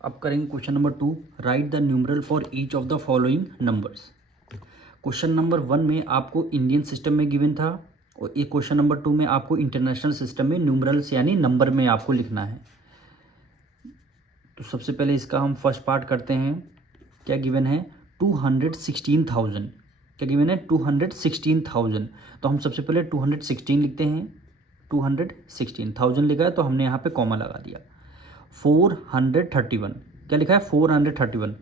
अब करेंगे question number 2, right the numeral for each of the following numbers. Question number 1 में आपको Indian system में गिवन था और एक क्वेश्चन नंबर 2 में आपको इंटरनेशनल सिस्टम में न्यूमरल्स यानी नंबर में आपको लिखना है। तो सबसे पहले इसका हम फर्स्ट पार्ट करते हैं। क्या गिवन है? 216,000। क्या गिवन है? 216,000। तो हम सबसे पहले 216 लिखते हैं। 216,000 लिखा है तो हमने यहाँ पे कॉमा लगा दिया। 431, क्या लिखा है? 431,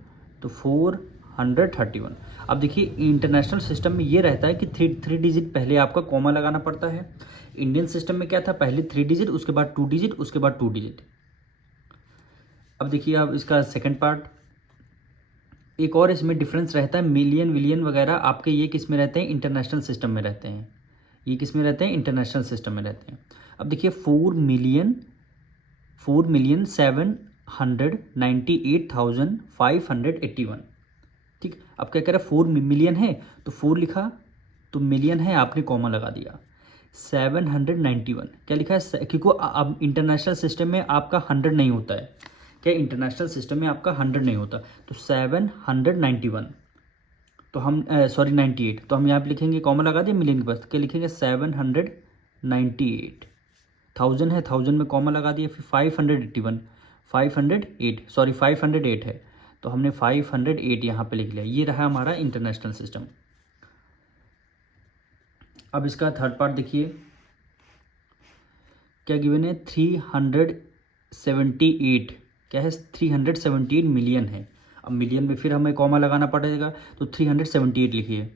तो 431। अब देखिए इंटरनेशनल सिस्टम में ये रहता है कि थ्री डिजिट पहले आपका कॉमा लगाना पड़ता है। इंडियन सिस्टम में क्या था? पहले 3 डिजिट, उसके बाद 2 डिजिट, उसके बाद 2 डिजिट। अब देखिए अब इसका सेकंड पार्ट, एक और इसमें डिफरेंस रहता है। मिलियन विलियन वगैरह आपके ये किस में रहते हैं? इंटरनेशनल सिस्टम में रहते हैं। ये किस में रहते हैं? इंटरनेशनल सिस्टम में रहते हैं। अब देखिए 4,798,581। ठीक, अब क्या कह रहा है? 4 मिलियन है तो 4 लिखा, तो मिलियन है आपने कॉमा लगा दिया। 791, क्या लिखा है? क्योंकि अब इंटरनेशनल सिस्टम में आपका 100 नहीं होता है। क्या इंटरनेशनल सिस्टम में आपका 100 नहीं होता, तो 791, तो हम 98, तो हम यहाँ पे लिखेंगे कॉमा लगा दिया मिलियन के पास। क्या लिखेंगे? 798, 1000 है, 1000 में कॉमा लगा दिया। फिर 581, 508 है तो हमने 508 यहाँ पे लिख लिया। ये रहा हमारा इंटरनेशनल सिस्टम। अब इसका थर्ड पार्ट देखिए, क्या गिवन है? 378, क्या है? 378 मिलियन है। अब मिलियन में फिर हमें कॉमा लगाना पड़ेगा, तो 378 लिखिए।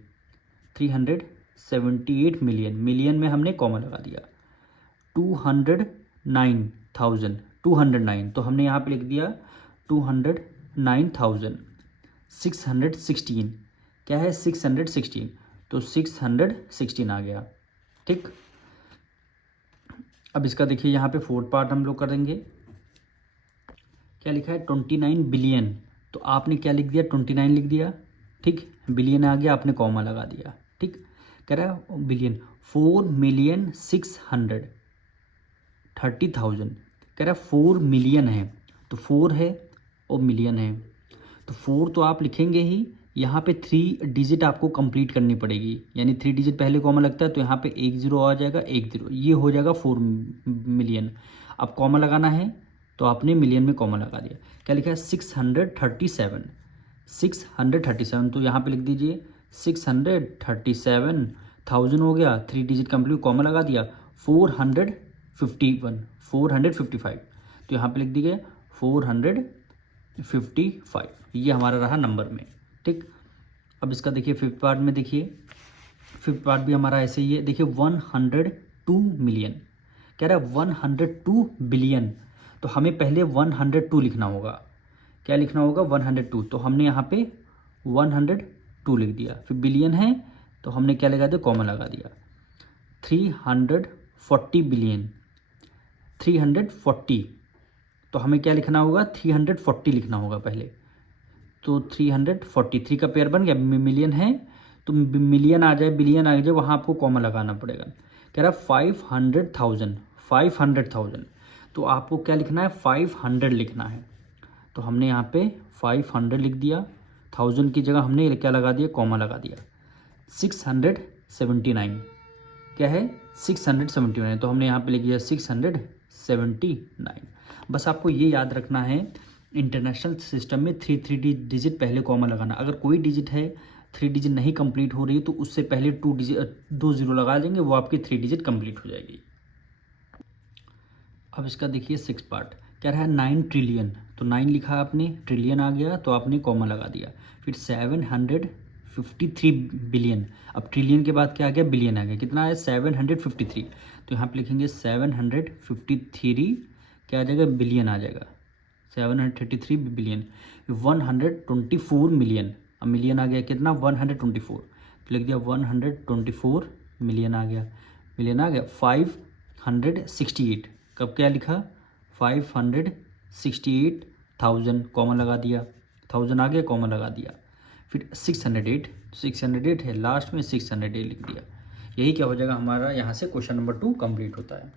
378 मिलियन, मिलियन में हमने कॉमा लगा दिया। 209,000, 209, तो हमने यहाँ पे लिख दिया 209,000। 616, क्या है? 616, तो 616 आ गया। ठीक, अब इसका देखिए यहाँ पे फोर्थ पार्ट हम लोग करेंगे। क्या लिखा है? 29 बिलियन, तो आपने क्या लिख दिया? 29 लिख दिया। ठीक, बिलियन आ गया, आपने कॉमा लगा दिया। ठीक, कह रहा है बिलियन। 4,630,000, कह रहा है 4 मिलियन है, तो 4 है और मिलियन है, तो 4 तो आप लिखेंगे ही। यहाँ पे 3 डिजिट आपको कंप्लीट करनी पड़ेगी, यानी 3 डिजिट पहले कॉमा लगता है, तो यहाँ पे 1 0 आ जाएगा, 1 0, ये हो जाएगा 4 मिलियन। अब कॉमा लगाना है तो आपने मिलियन में कॉमा लगा दिया। क्या लिखा है? 637, 637, तो यहाँ पे लिख दीजिए 637,000 हो गया। 3 डिजिट कंप्लीट, कॉमा लगा दिया। 451, 455, तो यहाँ पे लिख दीजिए 455। ये हमारा रहा नंबर में। ठीक, अब इसका देखिए फिफ्थ पार्ट में, देखिए फिफ्थ पार्ट भी हमारा ऐसे ही है। देखिए 102 मिलियन, कह रहा है 102 बिलियन, तो हमें पहले 102 लिखना होगा। क्या लिखना होगा? 102, तो हमने यहाँ पे 102 लिख दिया। फिर बिलियन है तो हमने क्या लगा दिया? कॉमा लगा दिया। 340 बिलियन, 340, तो हमें क्या लिखना होगा? 340 लिखना होगा पहले, तो 343 का पेयर बन गया। मिलियन है तो मिलियन आ जाए, बिलियन आ जाए, वहाँ आपको कॉमा लगाना पड़ेगा। कह रहा है 500,000, 500,000, तो आपको क्या लिखना है? 500 लिखना है, तो हमने यहाँ पे 500 लिख दिया। 1000 की जगह हमने क्या लगा दिया? कॉमा लगा दिया। 679, क्या है? 679, तो हमने यहाँ पे लिख दिया 679। बस आपको ये याद रखना है, इंटरनेशनल सिस्टम में 3 डिजिट पहले कॉमा लगाना। अगर कोई डिजिट है 3 डिजिट नहीं कंप्लीट हो रही है तो उससे पहले 2 0 लगा देंगे, वो आपकी 3 डिजिट कंप्लीट हो जाएगी। अब इसका देखिए 6 पार्ट, क्या रहा है? 9 ट्रिलियन, तो 9 लिखा आपने, ट्रिलियन आ गया तो आपने कॉमा लगा दिया। फिर 753 बिलियन, अब ट्रिलियन के बाद क्या आ गया? बिलियन आ गया। कितना है? 753, तो यहाँ पे लिखेंगे 753, क्या आ जाएगा? बिलियन आ जाएगा। 733 बिलियन। 124 मिलियन, अब मिलियन आ गया। कितना? 124, तो लिख दिया 124 मिलियन आ गया। मिलियन आ गया। 568, कब क्या लिखा? 568,000, कॉमा लगा दिया। 1000 आ गया, कॉमा लगा दिया। फिर 608, 608 है लास्ट में, 608 लिख दिया। यही क्या हो जाएगा हमारा? यहाँ से क्वेश्चन नंबर 2 कंप्लीट होता है।